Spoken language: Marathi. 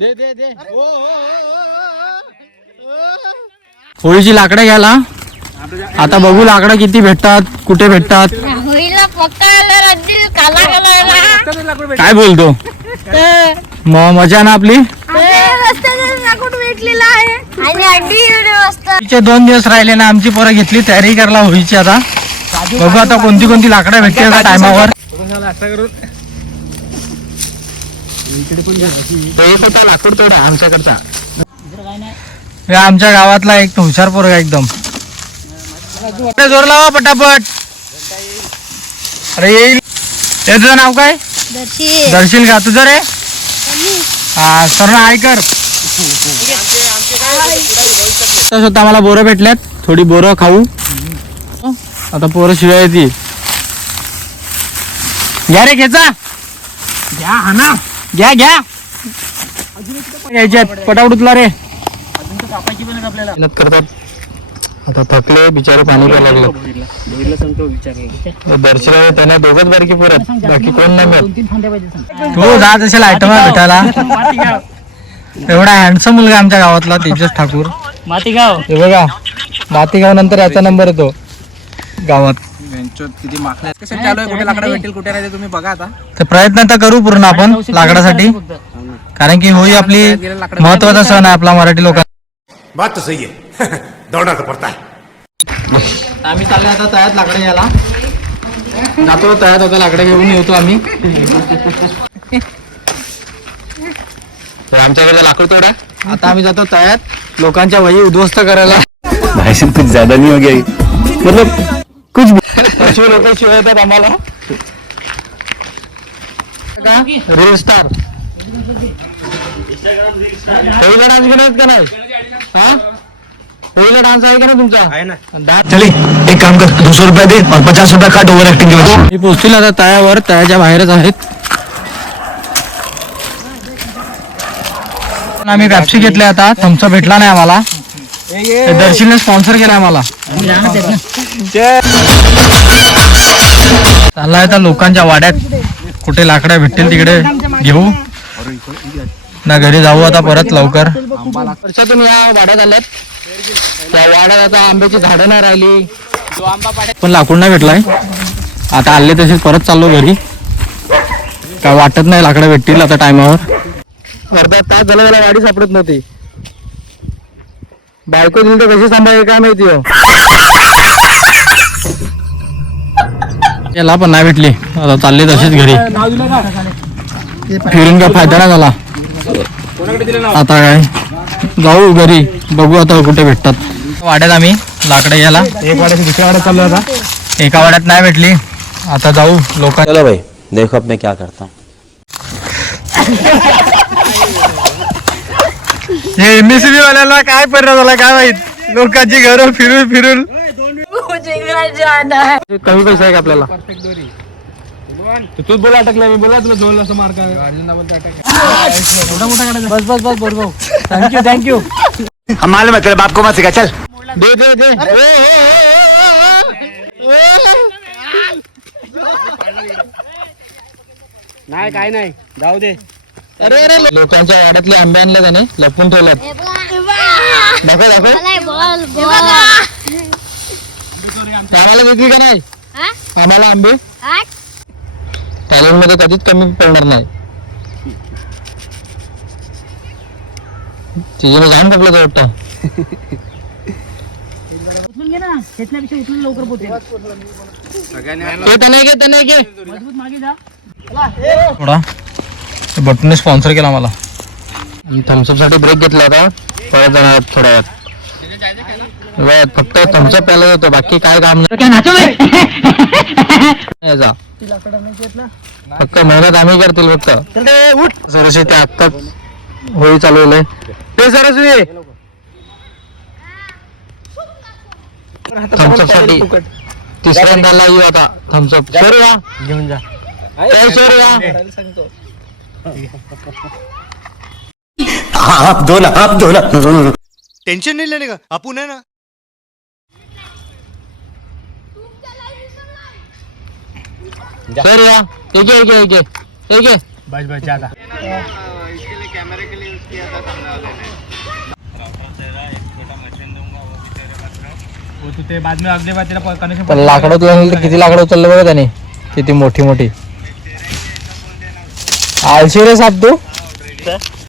दे दे दे. होळीची लाकडं घ्यायला आता बघू लाकडं किती भेटतात, कुठे भेटतात. काय बोलतो मग मजा ना आपली. 2 दिवस राहिले ना, आमची पोरं घेतली तयारी करायला होळीची. आता बघू आता कोणती कोणती लाकडं भेटते का टायमावर. लाकूड तोडा आमच्याकडचा. आमच्या गावातला एक हुशार पोरगा एकदम. जोर लावा पटापट. अरे येईल. तुझं नाव काय? दर्शील का तुझं रे? हा सर ना ऐकर. स्वतः मला बोरं भेटल्यात, थोडी बोरं खाऊ. आता पोरं शिवाय येते. घ्या रे घेचा. घ्या हा ना, घ्या घ्या यायच्यात पटापट तुला रे. मेहनत करतात. आता थकले बिचारे, पाणी प्यायला लागलं. दर्शनाला त्यांना दोघच बारकी पुरत, बाकी कोण नाही मिळत. हो जात असेल आयटम भेटायला. एवढा हँडसम मुलगा आमच्या गावातला तेजस ठाकूर. मातीगाव हे बघा, मातीगाव नंतर याचा नंबर येतो गावात. किती मागण्या कशा चालू आहे, कुठे लाकडं भेटेल कुठे नाही तुम्ही बघा. आता तर प्रयत्न तर करू पूर्ण आपण लाकडासाठी, कारण की होळी आपली महत्वाचा सण आहे आपला मराठी लोकांना. बात तो सही है. दौड़ना तो पड़ता है. आम्ही चालले आता तळ्यात लाकडं घ्यायला. जातो तळ्यात, आता लाकडं घेऊन येतो आम्ही. आमच्याकडे लाकूड तोडा. आता आम्ही जातो तळ्यात लोकांच्या वही उद्ध्वस्त करायला. भाषण कुछ ज्यादा नहीं हो गया, मतलब कुछ असे लोक शिवाय येतात आम्हाला. रील स्टार होळीला डान्स घेणार का नाही? हा होळीला डान्स आहे का नाही तुमचा? आहे ना. चलिए एक काम कर, 200 रुपये दे और 50 रुपये काट ओवर एक्टिंग के वजह. मी पोहोचतील आता तळ्यावर, तळ्याच्या बाहेरच आहेत. आम्ही पॅप्सी घेतले. आता थम्सअप भेटला नाही आम्हाला, दर्शीने स्पॉन्सर केला आम्हाला. चालला आता लोकांच्या वाड्यात, कुठे लाकडं भेटतील तिकडे घेऊ ना, घरी जाऊ आता परत लवकर. वर्षातून या वाड्यात आल्यात. त्या वाड्यात आता आंब्याची झाडं नाही राहिली, पण लाकूड नाही भेटलाय. आता आले तसेच परत चाललो घरी. काय वाटत नाही लाकडं भेटतील आता टायमावर. अर्धा तास झाला मला वाडी सापडत नव्हती. बायको दिली तर कशी सांभाळली काय माहिती हो. याला पण नाही भेटली. आता चालले तसेच घरी. फिरून काय फायदा नाही झाला. आता काय जाऊ घरी, बघू आता कुठे भेटतात. वाड्यात आम्ही लाकडं घ्यायला. एक वाड्यात दुसऱ्या वाड्यात चाललो. आता एका वाड्यात नाही भेटली. आता जाऊ लोक. चलो भाई देखो अब मैं क्या करता हूँ. हे एमएसबी वाल्याला काय परिणाम झाला काय माहित. लोकांची घरं फिरून फिरून. कमी पैसा आहे का आपल्याला? तूच बोला अटकला, मी बोला तुला जोडला असं मार्क. बस बस बस बरोबर. Thank you thank you. मालूम है तेरे बाप को मत सिखा, चल. दे दे दे. नाही काय नाही, जाऊ दे. अरे अरे लोकांच्या वाड्यातले आंबे आणले त्याने, लपून ठेवल्यात. दाखव दाखव. आम्हाला देतील का नाही? आम्हाला आंबे टॅलेंट मध्ये कधीच कमी पडणार नाही. तिच्याने जाम टाकलं तर वाटतं. थोडा बटूने स्पॉन्सर केला मला. थम्सअप साठी ब्रेक घेतला होता. परत जाणार थोड्या वेळात. फक्त थम्सअप प्यायला होतो, बाकी काय काम नाही. फक्त मेहनत आम्ही करतील फक्त. सरस्वती ते आत्ताच होळी चालवलंय. ते सरस्वती थम्सअप साठी तिसऱ्यांदा येऊ आता. थम्सअप सोडवा घेऊन जा. आप दो ना. टेंशन नहीं लेने का, अपन है ना. सर या एक एक एक एक बस बस ज्यादा. तू ते बाद में अगले बार तेरा कनेक्शन पण लाकडं उचललं तर किती लाकडं उचललं बघा त्याने, किती मोठी मोठी. आळशी रे साप तू.